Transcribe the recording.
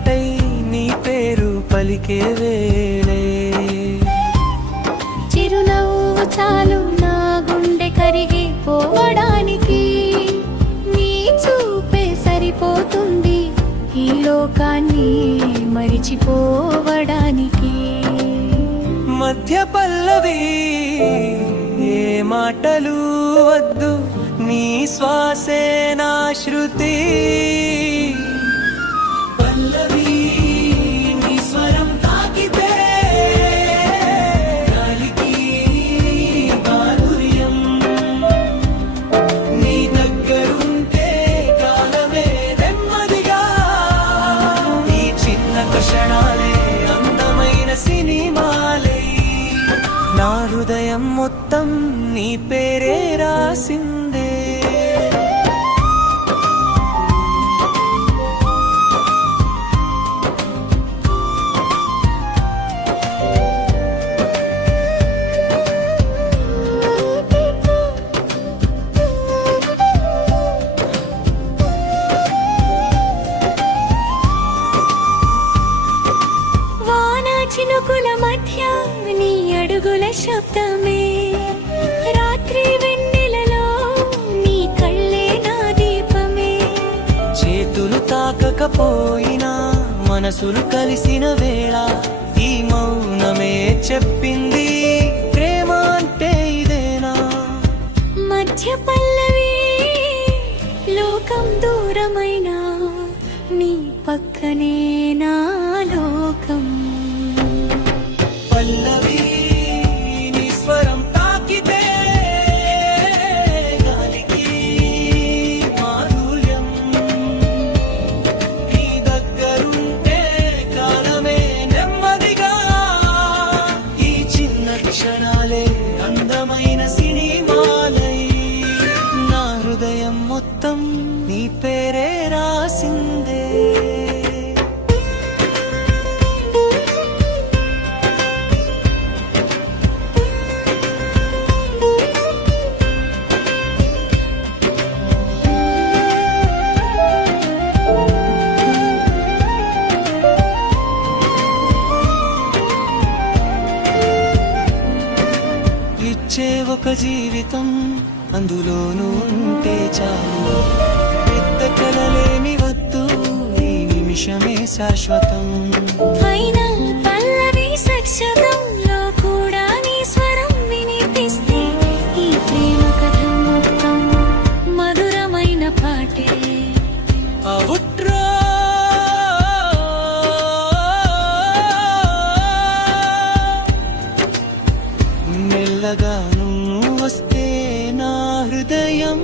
పాటై నీ పేరు పలికే వేళే చిరునవ్వు చాలు నా గుండె కరిగి పోవడానికి నీ చూపే సరిపోతుంది ఈ లోకాన్ని మరిచిపోవడానికి మధ్య పల్లవి ఏ మాటలు వద్దు నీ శ్వాసే నా శృతి పల్లవి నీ స్వరం తాకితే గాలికి మాధుర్యం నీ దగ్గరుంటే కాలమే నెమ్మదిగా ఈ చిన్న క్షణాలే అందమైన సినిమాలే నా హృదయం మొత్తం నీ పేరే రాసిందే చినుకుల మధ్య నీ అడుగుల శబ్దమే రాత్రి వెన్నెలలో నీ కళ్ళే నా దీపమే చేతులు తాకకపోయినా మనసులు కలిసిన వేళ ఈ మౌనమే చెప్పింది ప్రేమ అంటే ఇదేనా మధ్య పల్లవి లోకం దూరమైన నీ పక్కనే నా లోకం పల్లవి నీ స్వరం తాకితే గాలికి మాధుర్యం నీ దగ్గరుంటే కాలమే నెమ్మదిగా ఈ చిన్న క్షణాలే అందమైన సినిమాలై నా హృదయం మొత్తం నీ పేరే రాసిందే ఇచ్చే ఒక జీవితం అందులోనూ ఉంటే చాలు పెద్ద కలలేమి వద్దు ఈ నిమిషమే శాశ్వతం ఫైనల్ పల్లవి సక్షకంలో కూడా నీ స్వరం వినిపిస్తే ఈ ప్రేమ కథ మొత్తం మధురమైన పాటే అవుట్రో మెల్లగా నువ్వు వస్తే నా హృదయం